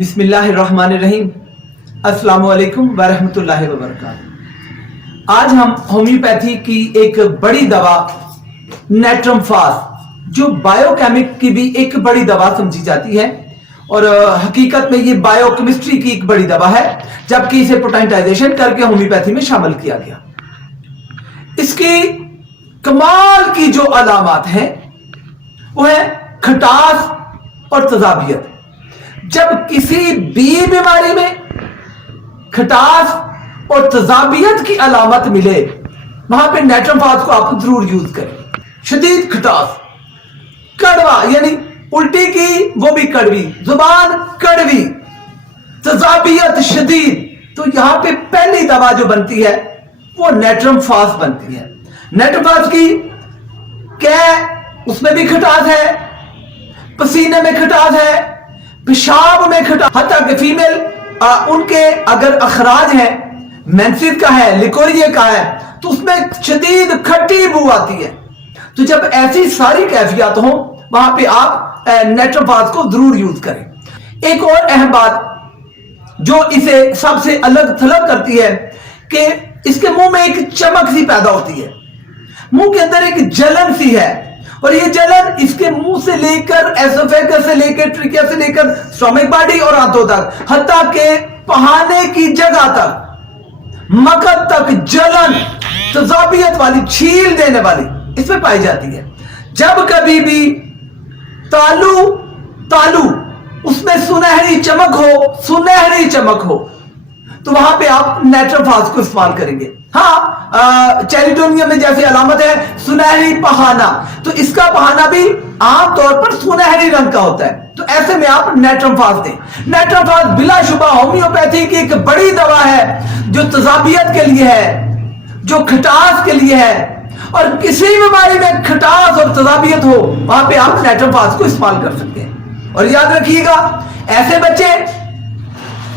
बिस्मिल्लाहिर्रहमानिर्रहीम। अस्सलाम वालेकुम वरहमतुल्लाहि वबरकातुहू। आज हम होम्योपैथी की एक बड़ी दवा नेट्रमफास, जो बायोकेमिक की भी एक बड़ी दवा समझी जाती है और हकीकत में ये बायोकेमिस्ट्री की एक बड़ी दवा है, जबकि इसे पोटेंटाइजेशन करके होम्योपैथी में शामिल किया गया। इसकी कमाल की जो अलामात हैं वो है खटास और तजाबियत। जब किसी भी बीमारी में खटास और तजाबियत की अलामत मिले, वहां पे नेट्रमफास को आप जरूर यूज करें। शदीद खटास, कड़वा यानी उल्टी की वो भी कड़वी, जुबान कड़वी, तजाबियत शदीद, तो यहां पे पहली दवा जो बनती है वो नेट्रमफास बनती है। नेट्रमफास की क्या, उसमें भी खटास है, पसीने में खटास है, पेशाब में खटास, हत्ता कि फीमेल उनके अगर अखराज है, मेंसेस का है, लिकोरिया का है, तो उसमें शदीद खट्टी बू आती है। तो जब ऐसी सारी कैफियत हो, वहां पे आप नेट्रमफास को जरूर यूज करें। एक और अहम बात जो इसे सबसे अलग थलग करती है कि इसके मुंह में एक चमक सी पैदा होती है, मुंह के अंदर एक जलन सी है, और ये जलन इसके मुंह से लेकर एसोफेगस से लेकर ट्रिकिया से लेकर स्टोमक बॉडी और आंतों तक, हत्ता के पहाने की जगह तक, मकद तक जलन, तजाबियत वाली, छील देने वाली इसमें पाई जाती है। जब कभी भी तालू उसमें सुनहरी चमक हो तो वहां पे आप नेट्रमफास को इस्तेमाल करेंगे। हाँ, चेलिडोनियम में जैसे अलामत है सुनहरी पहाना, तो इसका पहाना भी आमतौर पर सुनहरी रंग का होता है, तो ऐसे में आप नेट्रमफास दें। नेट्रमफास बिलाशुबा होम्योपैथी की एक बड़ी दवा है, जो तजाबियत के लिए है, जो खटास के लिए है, और किसी बीमारी में खटास और तजाबियत हो, वहां पे आप नेट्रमफास को इस्तेमाल कर सकते हैं। और याद रखिएगा, ऐसे बच्चे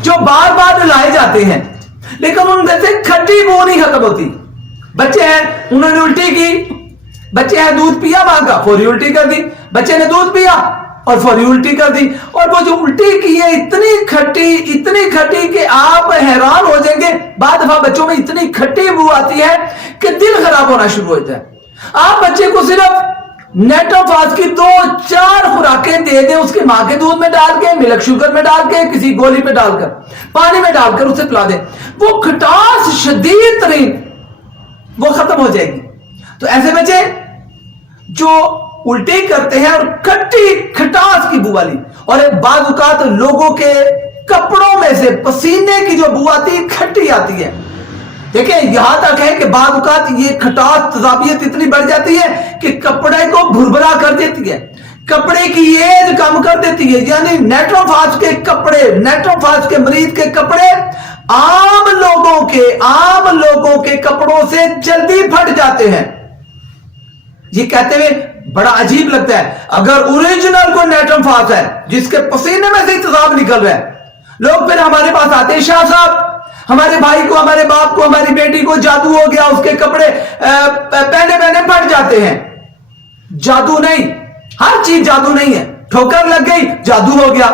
जो बार बार लाए जाते हैं लेकिन उनमें से खट्टी बू नहीं खत्म होती, बच्चे हैं उन्होंने उल्टी की, बच्चे हैं दूध पिया मां का, फौरी उल्टी कर दी, बच्चे ने दूध पिया और फौरी उल्टी कर दी, और वो जो उल्टी की है इतनी खट्टी कि आप हैरान हो जाएंगे। बाद दफा बच्चों में इतनी खट्टी बू आती है कि दिल खराब होना शुरू हो जाता है। आप बच्चे को सिर्फ नेट्रमफास की 2-4 खुराकें दे दें, उसके मां के दूध में डाल के, मिल्क शुगर में डाल के, किसी गोली पे डालकर, पानी में डालकर उसे पिला दें, वो खटास शदीद तरीन वो खत्म हो जाएगी। तो ऐसे बच्चे जो उल्टी करते हैं और खटास की बू वाली, और एक बाद औकात लोगों के कपड़ों में से पसीने की जो बू आती है, खट्टी आती है। देखिए, यहां तक है कि बाद औकात ये खटास तजाबियत इतनी बढ़ जाती है कि कपड़े को भुरभुरा कर देती है, कपड़े की एज कम कर देती है। यानी नेट्रमफास के कपड़े, नेट्रमफास के मरीज के कपड़े आम लोगों के कपड़ों से जल्दी फट जाते हैं। ये कहते हुए बड़ा अजीब लगता है, अगर ओरिजिनल कोई नेट्रमफास है जिसके पसीने में से तेजाब निकल रहा है, लोग फिर हमारे पास आते हैं, शाह साहब हमारे भाई को, हमारे बाप को, हमारी बेटी को जादू हो गया, उसके कपड़े पहने फट जाते हैं। जादू नहीं, हर चीज जादू नहीं है। ठोकर लग गई, जादू हो गया।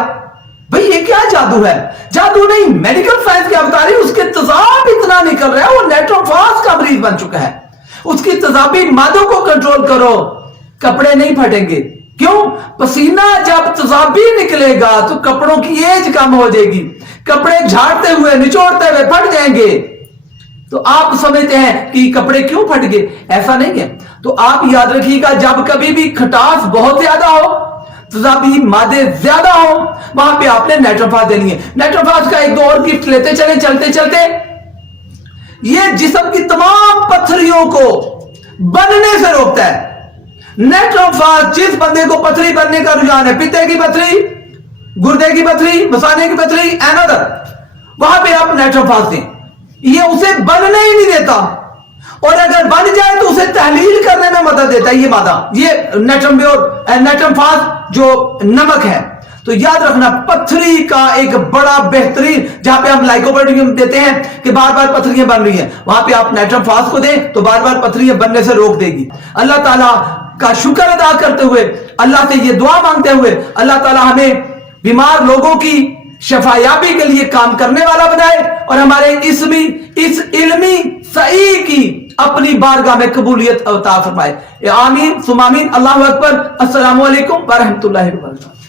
भाई ये क्या जादू है? जादू नहीं, मेडिकल साइंस क्या बता रही है, उसके तेजाब इतना निकल रहा है, वो नेट्रमफास का मरीज बन चुका है। उसकी तेजाबी मादों को कंट्रोल करो, कपड़े नहीं फटेंगे। क्यों? पसीना जब तेजाबी निकलेगा तो कपड़ों की एज कम हो जाएगी, कपड़े झाड़ते हुए, निचोड़ते हुए फट जाएंगे। तो आप समझते हैं कि कपड़े क्यों फट गए, ऐसा नहीं है। तो आप याद रखिएगा, जब कभी भी खटास बहुत ज्यादा हो, तेजाबी मादे ज्यादा हो, वहां पे आपने नेट्रमफास देनी है। नेट्रमफास का एक दो और गिफ्ट लेते चले, चलते ये जिस्म की तमाम पत्थरियों को बनने से रोकता है। नेट्रमफास जिस बंदे को पथरी बनने का रुझान है, पित्ते की पथरी, गुर्दे की पथरी, मसाने की पथरी, एनदर, वहां पे आप नेट्रमफास दें। ये उसे बनने ही नहीं देता, और अगर बन जाए तो उसे तहलील करने में मदद देता है ये मादा, ये नेट्रमफास जो नमक है। तो याद रखना, पथरी का एक बड़ा बेहतरीन, जहां पे हम लाइकोपोडियम देते हैं कि बार बार पथरियां बन रही हैं, वहां पे आप नेट्रमफास को दें तो बार बार पथरियां बनने से रोक देगी। अल्लाह ताला का शुक्र अदा करते हुए, अल्लाह से ये दुआ मांगते हुए, अल्लाह ताला हमें बीमार लोगों की شفایابی کے لیے کام کرنے والا بنائے اور ہمارے اس علمی صحیح کی اپنی بارگاہ میں قبولیت عطا فرمائے. آمین ثم آمین. اللہ اکبر. السلام علیکم ورحمۃ اللہ وبرکاتہ.